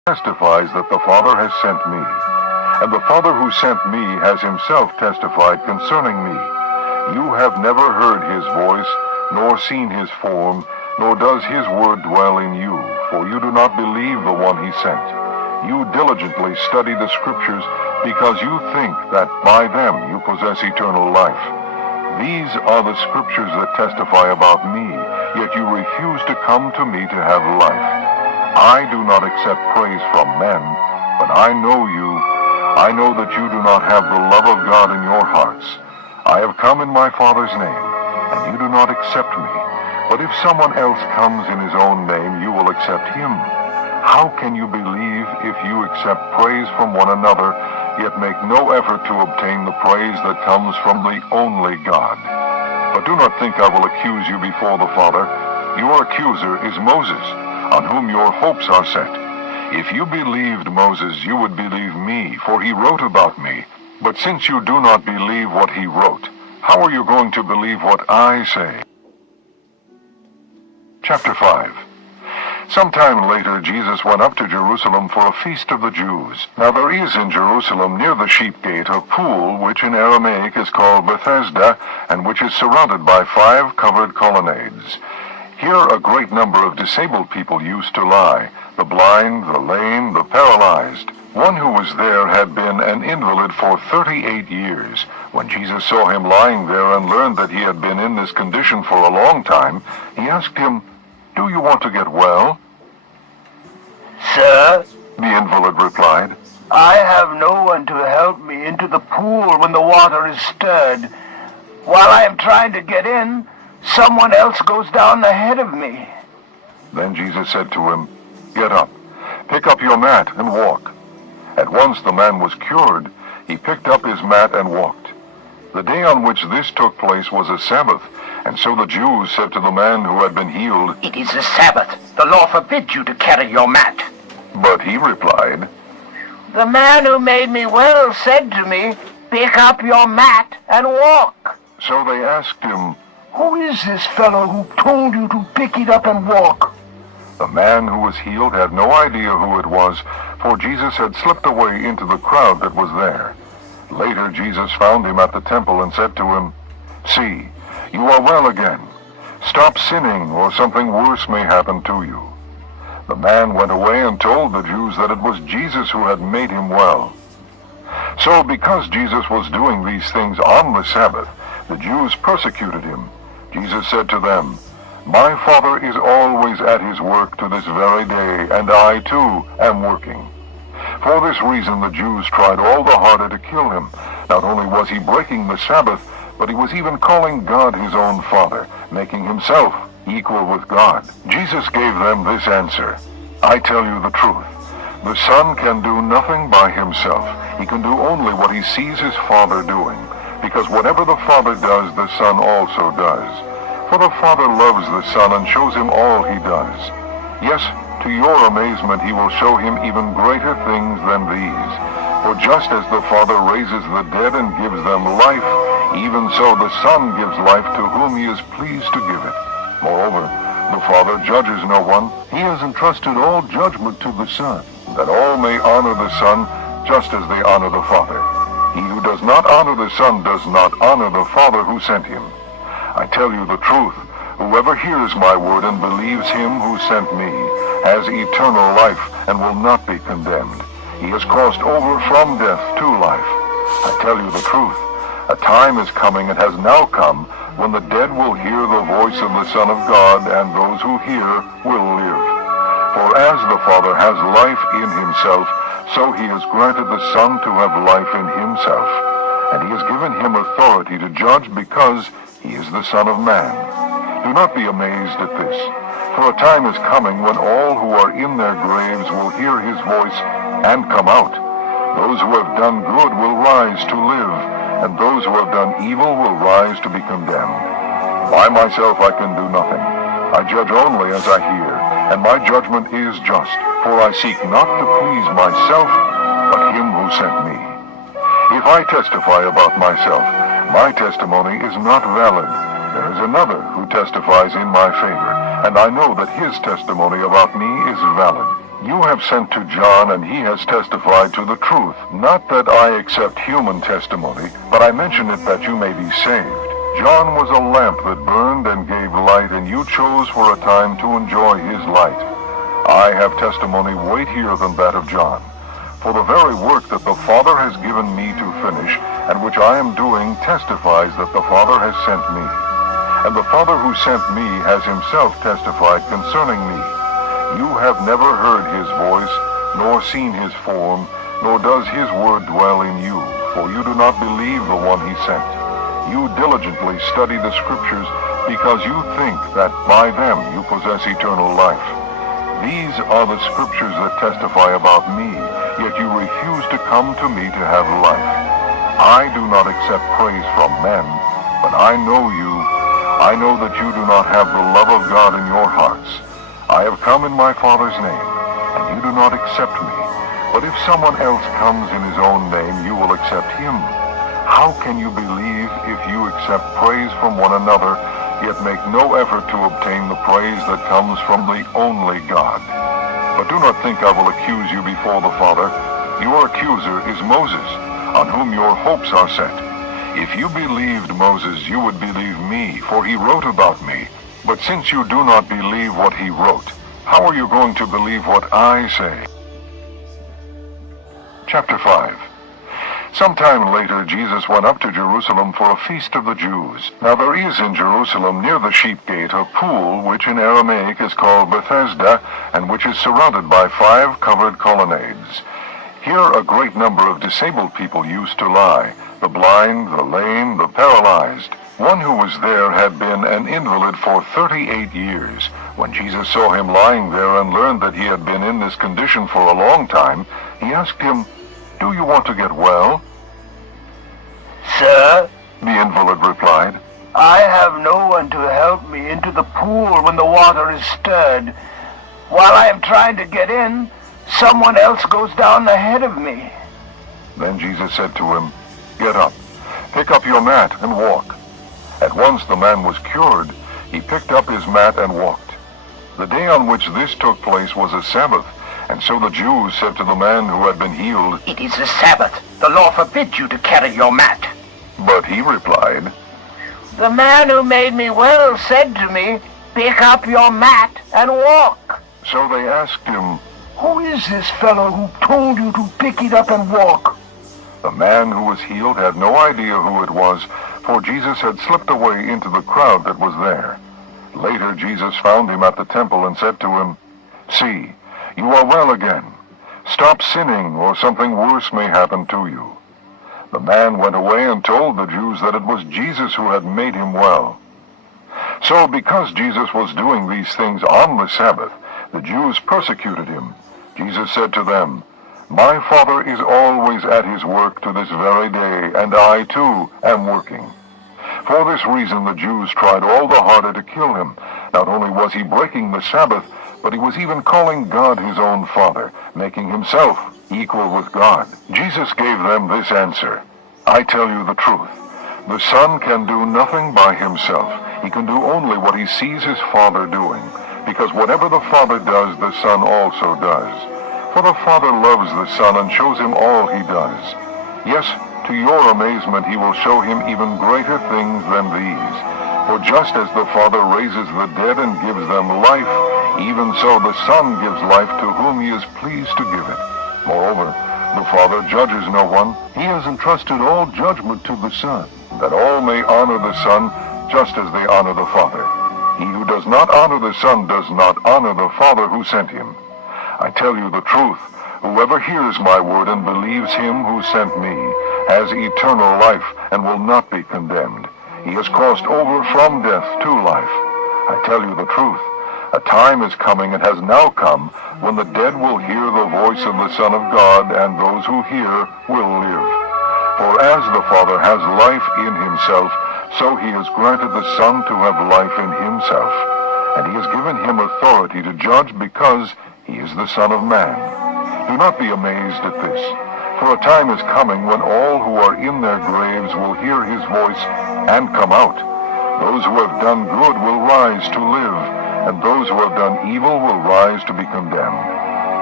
testifies that the Father has sent me. And the Father who sent me has himself testified concerning me. You have never heard his voice, nor seen his form, nor does his word dwell in you, for you do not believe the one he sent. You diligently study the Scriptures, because you think that by them you possess eternal life. These are the Scriptures that testify about me, yet you refuse to come to me to have life. I do not accept praise from men, but I know you. I know that you do not have the love of God in your hearts. I have come in my Father's name, and you do not accept me. But if someone else comes in his own name, you will accept him. How can you believe if you accept praise from one another, yet make no effort to obtain the praise that comes from the only God? But do not think I will accuse you before the Father. Your accuser is Moses, on whom your hopes are set. If you believed Moses, you would believe me, for he wrote about me. But since you do not believe what he wrote, how are you going to believe what I say? Chapter 5. Sometime later, Jesus went up to Jerusalem for a feast of the Jews. Now there is in Jerusalem near the sheep gate a pool, which in Aramaic is called Bethesda, and which is surrounded by 5 covered colonnades. Here a great number of disabled people used to lie, the blind, the lame, the paralyzed. One who was there had been an invalid for 38 years. When Jesus saw him lying there and learned that he had been in this condition for a long time, he asked him, "Do you want to get well?" "Sir," the invalid replied, "I have no one to help me into the pool when the water is stirred. While I am trying to get in, someone else goes down ahead of me." Then Jesus said to him, "Get up, pick up your mat and walk." At once the man was cured. He picked up his mat and walked. The day on which this took place was a Sabbath, and so the Jews said to the man who had been healed, "It is a Sabbath. The law forbids you to carry your mat." But he replied, "The man who made me well said to me, 'Pick up your mat and walk.'" So they asked him, "Who is this fellow who told you to pick it up and walk?" The man who was healed had no idea who it was, for Jesus had slipped away into the crowd that was there. Later Jesus found him at the temple and said to him, "See, you are well again. Stop sinning, or something worse may happen to you." The man went away and told the Jews that it was Jesus who had made him well. So because Jesus was doing these things on the Sabbath, the Jews persecuted him. Jesus said to them, "My Father is always at his work to this very day, and I too am working." For this reason the Jews tried all the harder to kill him. Not only was he breaking the Sabbath, but he was even calling God his own Father, making himself equal with God. Jesus gave them this answer, "I tell you the truth. The Son can do nothing by himself. He can do only what he sees his Father doing, because whatever the Father does, the Son also does. For the Father loves the Son and shows him all he does. Yes, to your amazement he will show him even greater things than these. For just as the Father raises the dead and gives them life, even so the Son gives life to whom he is pleased to give it. Moreover, the Father judges no one. He has entrusted all judgment to the Son, that all may honor the Son just as they honor the Father. He who does not honor the Son does not honor the Father who sent him. I tell you the truth, whoever hears my word and believes him who sent me has eternal life and will not be condemned. He has crossed over from death to life. I tell you the truth, a time is coming and has now come when the dead will hear the voice of the Son of God, and those who hear will live. For as the Father has life in himself, so he has granted the Son to have life in himself. And he has given him authority to judge because he is the Son of Man. Do not be amazed at this, for a time is coming when all who are in their graves will hear his voice and come out. Those who have done good will rise to live, and those who have done evil will rise to be condemned. By myself I can do nothing. I judge only as I hear, and my judgment is just, for I seek not to please myself, but him who sent me. If I testify about myself, my testimony is not valid. There is another who testifies in my favor, and I know that his testimony about me is valid. You have sent to John, and he has testified to the truth. Not that I accept human testimony, but I mention it that you may be saved. John was a lamp that burned and gave light, and you chose for a time to enjoy his light. I have testimony weightier than that of John. For the very work that the Father has given me to finish, and which I am doing, testifies that the Father has sent me. And the Father who sent me has himself testified concerning me. You have never heard his voice, nor seen his form, nor does his word dwell in you, for you do not believe the one he sent. You diligently study the Scriptures, because you think that by them you possess eternal life. These are the Scriptures that testify about me, yet you refuse to come to me to have life. I do not accept praise from men, but I know you. I know that you do not have the love of God in your hearts. I have come in my Father's name, and you do not accept me. But if someone else comes in his own name, you will accept him. How can you believe if you accept praise from one another, yet make no effort to obtain the praise that comes from the only God? But do not think I will accuse you before the Father. Your accuser is Moses, on whom your hopes are set. If you believed Moses, you would believe me, for he wrote about me. But since you do not believe what he wrote, how are you going to believe what I say? Chapter 5. Sometime later, Jesus went up to Jerusalem for a feast of the Jews. Now there is in Jerusalem near the sheep gate a pool, which in Aramaic is called Bethesda, and which is surrounded by 5 covered colonnades. Here a great number of disabled people used to lie, the blind, the lame, the paralyzed. One who was there had been an invalid for 38 years. When Jesus saw him lying there and learned that he had been in this condition for a long time, he asked him, "Do you want to get well?" Sir, The invalid replied, I have no one to help me into the pool when the water is stirred. While I am trying to get in, someone else goes down ahead of me. Then Jesus said to him, "Get up, pick up your mat and walk." At once the man was cured. He picked up his mat and walked. The day on which this took place was a Sabbath, and so the Jews said to the man who had been healed, It is the Sabbath. The law forbids you to carry your mat. But he replied, The man who made me well said to me, Pick up your mat and walk. So they asked him, Who is this fellow who told you to pick it up and walk? The man who was healed had no idea who it was, for Jesus had slipped away into the crowd that was there. Later Jesus found him at the temple and said to him, "See, you are well again. Stop sinning, or something worse may happen to you." The man went away and told the Jews that it was Jesus who had made him well. So because Jesus was doing these things on the Sabbath, the Jews persecuted him. Jesus said to them, "My Father is always at his work to this very day, and I too am working." For this reason the Jews tried all the harder to kill him. Not only was he breaking the Sabbath, but he was even calling God his own Father, making himself equal with God. Jesus gave them this answer, "I tell you the truth. The Son can do nothing by himself. He can do only what he sees his Father doing, because whatever the Father does, the Son also does. For the Father loves the Son and shows him all he does. Yes, to your amazement he will show him even greater things than these. For just as the Father raises the dead and gives them life, even so the Son gives life to whom he is pleased to give it. Moreover, the Father judges no one. He has entrusted all judgment to the Son, that all may honor the Son just as they honor the Father. He who does not honor the Son does not honor the Father who sent him. I tell you the truth, whoever hears my word and believes him who sent me has eternal life and will not be condemned. He has crossed over from death to life. I tell you the truth, a time is coming and has now come when the dead will hear the voice of the Son of God, and those who hear will live. For as the Father has life in himself, so he has granted the Son to have life in himself. And he has given him authority to judge because he is the Son of Man. Do not be amazed at this, for a time is coming when all who are in their graves will hear his voice and come out. Those who have done good will rise to live, and those who have done evil will rise to be condemned.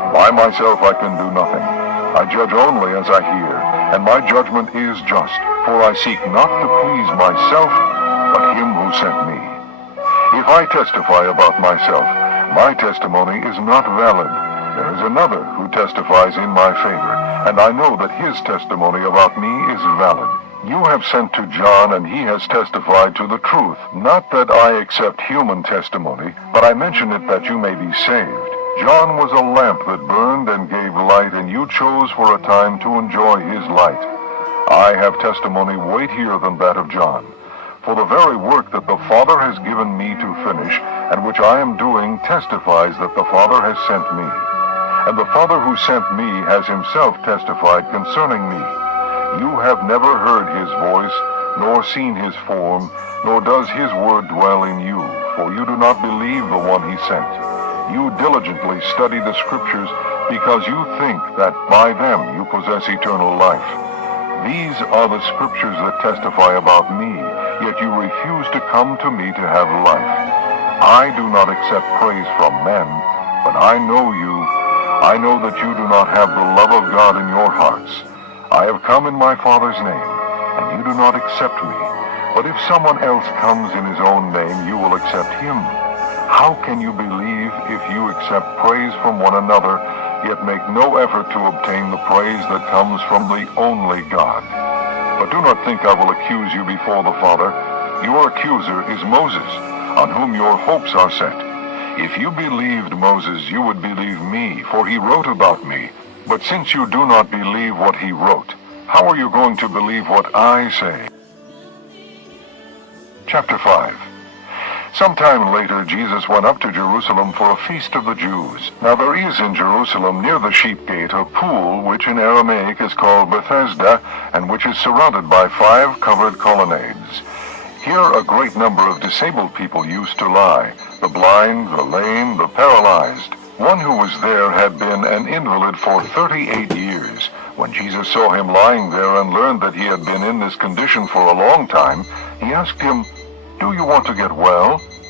By myself I can do nothing. I judge only as I hear, and my judgment is just, for I seek not to please myself, but him who sent me. If I testify about myself, my testimony is not valid. There is another who testifies in my favor, and I know that his testimony about me is valid. You have sent to John, and he has testified to the truth. Not that I accept human testimony, but I mention it that you may be saved. John was a lamp that burned and gave light, and you chose for a time to enjoy his light. I have testimony weightier than that of John. For the very work that the Father has given me to finish, and which I am doing, testifies that the Father has sent me. And the Father who sent me has himself testified concerning me. You have never heard his voice, nor seen his form, nor does his word dwell in you, for you do not believe the one he sent. You diligently study the Scriptures, because you think that by them you possess eternal life. These are the Scriptures that testify about me, yet you refuse to come to me to have life. I do not accept praise from men, but I know you. I know that you do not have the love of God in your hearts. I have come in my Father's name, and you do not accept me. But if someone else comes in his own name, you will accept him. How can you believe if you accept praise from one another, yet make no effort to obtain the praise that comes from the only God? But do not think I will accuse you before the Father. Your accuser is Moses, on whom your hopes are set. If you believed Moses, you would believe me, for he wrote about me. But since you do not believe what he wrote, how are you going to believe what I say? Chapter 5. Sometime later, Jesus went up to Jerusalem for a feast of the Jews. Now there is in Jerusalem near the sheep gate a pool, which in Aramaic is called Bethesda, and which is surrounded by 5 covered colonnades. Here a great number of disabled people used to lie, the blind, the lame, the paralyzed. One who was there had been an invalid for 38 years. When Jesus saw him lying there and learned that he had been in this condition for a long time, he asked him, "Do you want to get well?"